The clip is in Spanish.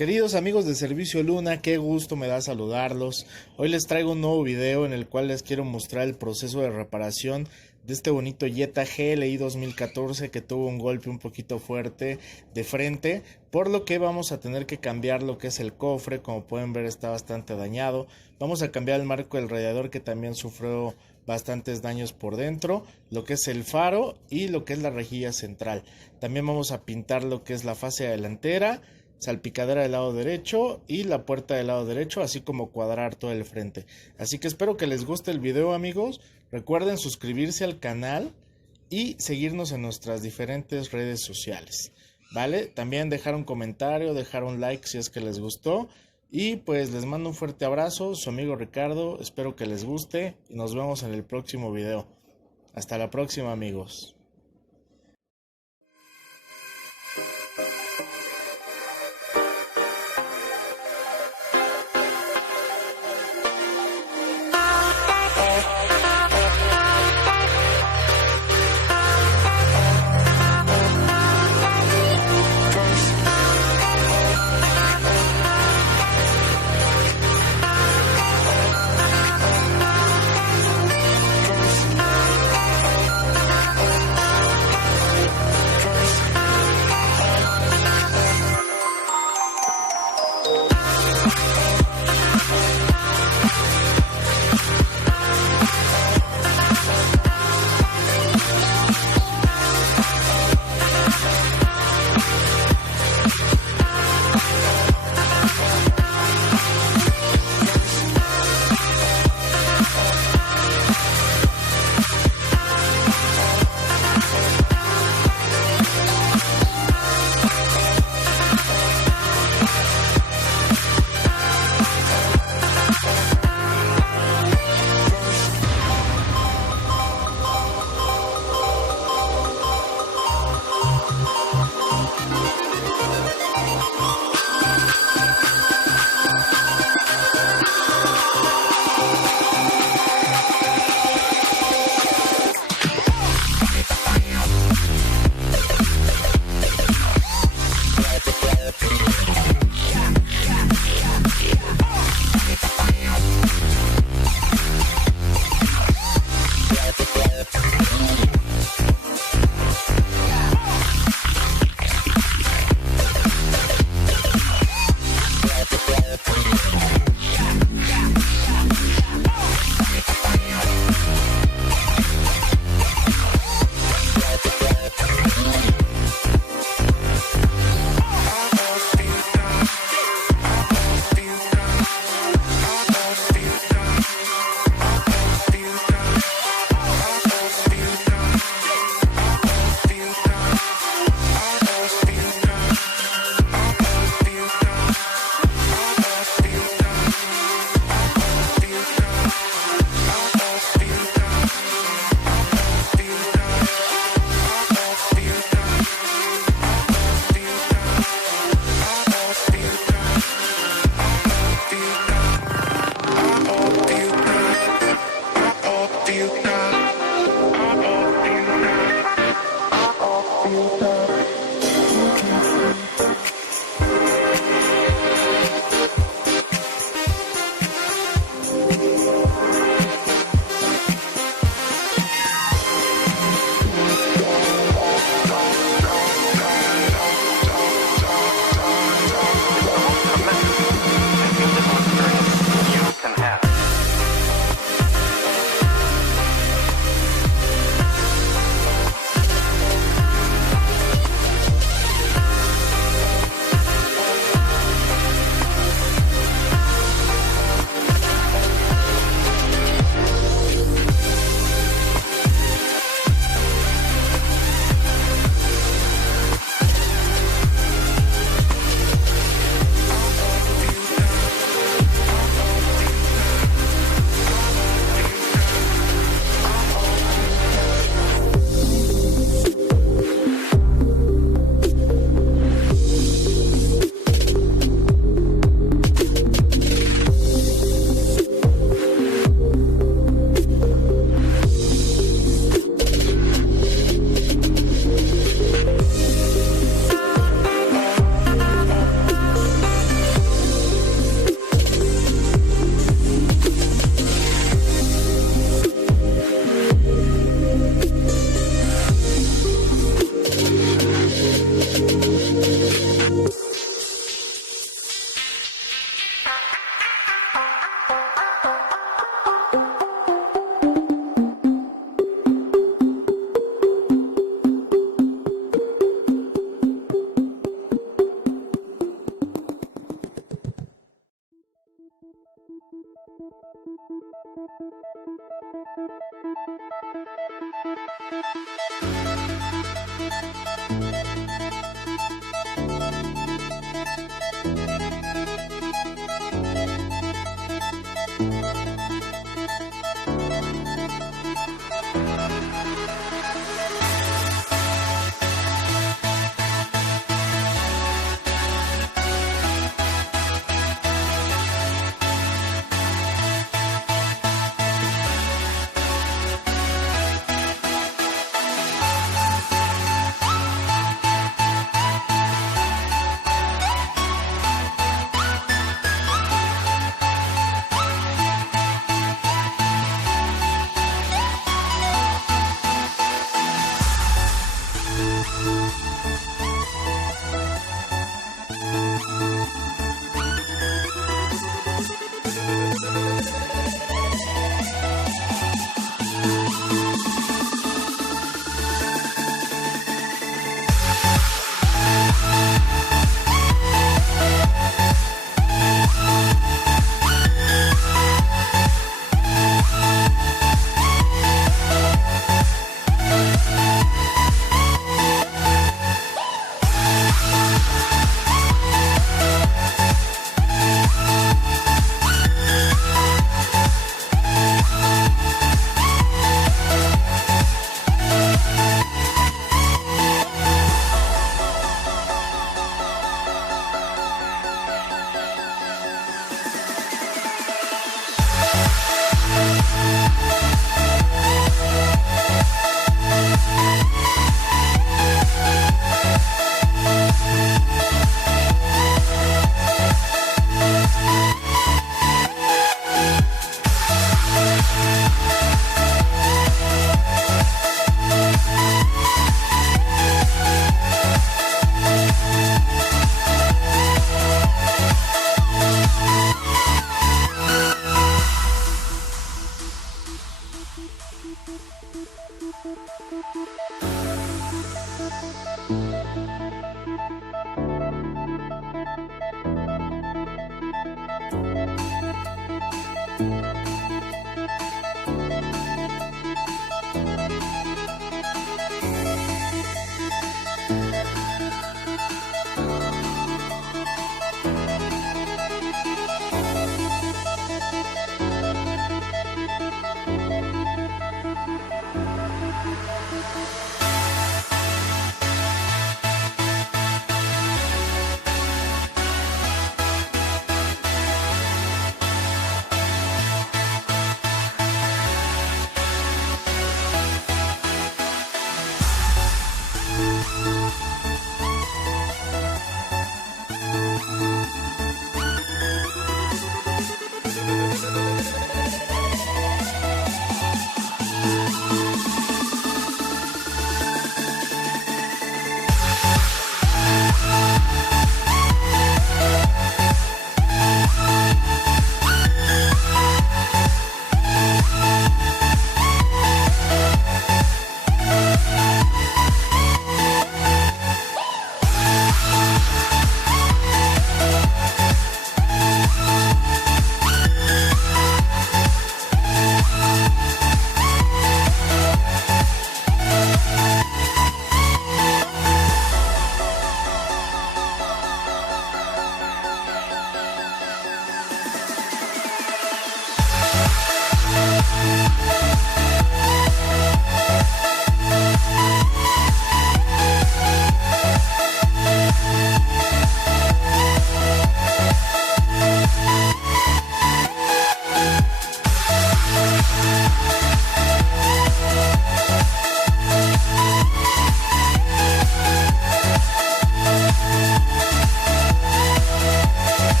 Queridos amigos de Servicio Luna, qué gusto me da saludarlos. Hoy les traigo un nuevo video en el cual les quiero mostrar el proceso de reparación de este bonito Jetta GLI 2014 que tuvo un golpe un poquito fuerte de frente, por lo que vamos a tener que cambiar lo que es el cofre. Como pueden ver, está bastante dañado. Vamos a cambiar el marco del radiador, que también sufrió bastantes daños por dentro, lo que es el faro y lo que es la rejilla central. También vamos a pintar lo que es la fase delantera, salpicadera del lado derecho y la puerta del lado derecho, así como cuadrar todo el frente. Así que espero que les guste el video, amigos. Recuerden suscribirse al canal y seguirnos en nuestras diferentes redes sociales, ¿vale? También dejar un comentario, dejar un like si es que les gustó. Y pues les mando un fuerte abrazo, su amigo Ricardo. Espero que les guste y nos vemos en el próximo video. Hasta la próxima, amigos.